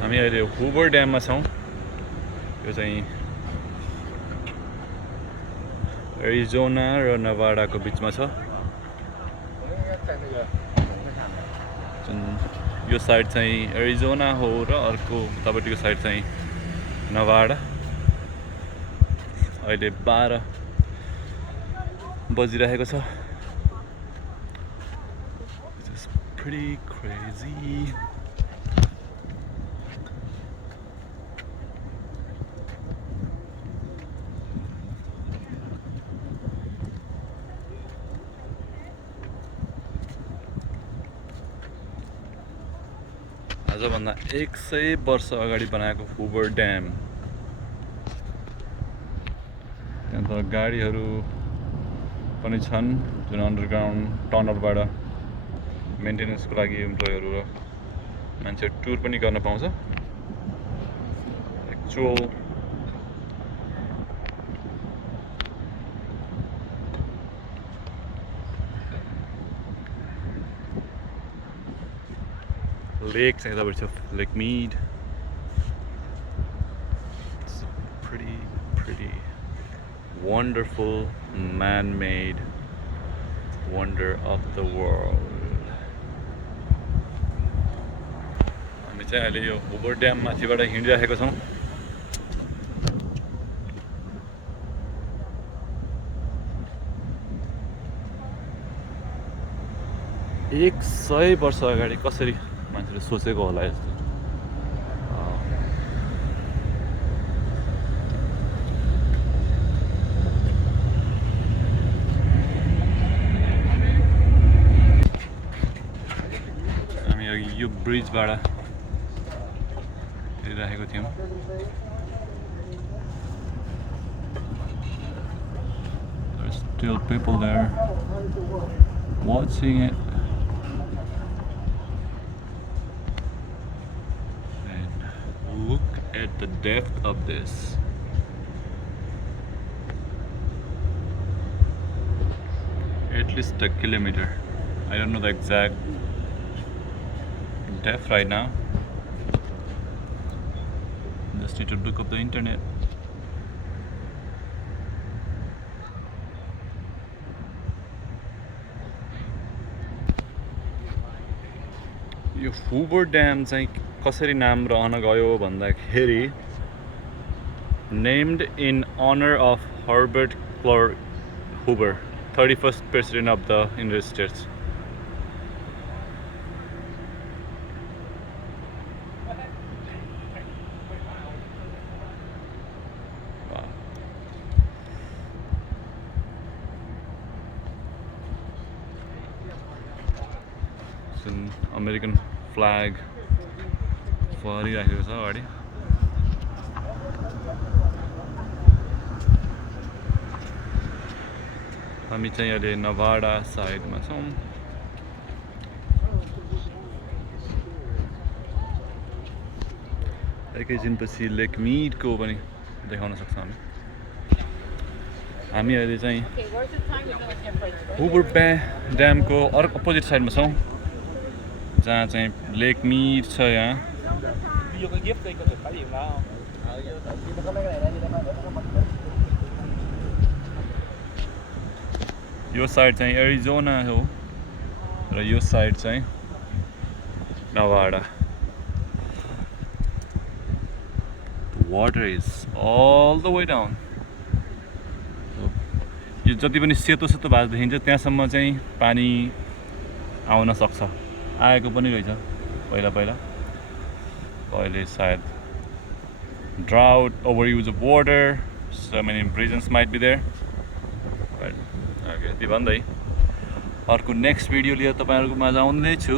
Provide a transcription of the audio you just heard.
हामी अहिले हुबर ड्याममा छौँ। यो चाहिँ एरिजोना र नभाडाको बिचमा छ। यो साइड चाहिँ एरिजोना हो र अर्को उतापट्टिको साइड चाहिँ नभाडा। अहिले 12 बजिरहेको छ। It's pretty crazy. आजभन्दा 100 वर्ष अगाडि बनाएको हुबर ड्याम। त्यहाँ त गाडीहरू पनि छन् जुन अन्डरग्राउन्ड टनलबाट मेन्टेनेन्सको लागि इम्प्लोयहरू र मान्छे टुर पनि गर्न पाउँछ। एक्चुअल लेक चाहिँ यतापट्टि छ, लेक Mead. It's a pretty wonderful man-made wonder of the world. हामी चाहिँ अहिले यो हुबर ड्याम माथिबाट हिँडिरहेको छौँ। एक 100 वर्ष अगाडि कसरी मान्छेले सोचेको होला यस्तो। हामी यो ब्रिजबाट हेरिरहेको थियौँ। There's still people there watching it. Look at the depth of this. At least a kilometer. I don't know the exact depth right now. Just need to look up the internet. यो Hoover dam चाहिँ कसरी नाम रहन गयो भन्दाखेरि named in honor of Herbert Clark Hoover, 31st President of the United States. Wow. It's an American flag. फहरिराखेको छ अगाडि। हामी चाहिँ अहिले नभाडा साइडमा छौँ। एकैछिनपछि लेक मीडको पनि देखाउन सक्छौँ हामी अहिले चाहिँ हुबर ड्यामको अर्को अपोजिट साइडमा छौँ जहाँ चाहिँ लेक मीड छ। यहाँ यो साइड चाहिँ एरिजोना हो र यो साइड चाहिँ नभाडा। The water is all the way down. यो जति पनि सेतो सेतो भाग देखिन्छ त्यहाँसम्म चाहिँ पानी आउन सक्छ, आएको पनि रहेछ पहिला पहिला। अहिले सायद drought, overuse of water, so many reasons might be there. But okay, यति भन्दै अर्को नेक्स्ट भिडियो लिएर तपाईँहरूको माझ आउँदै छु।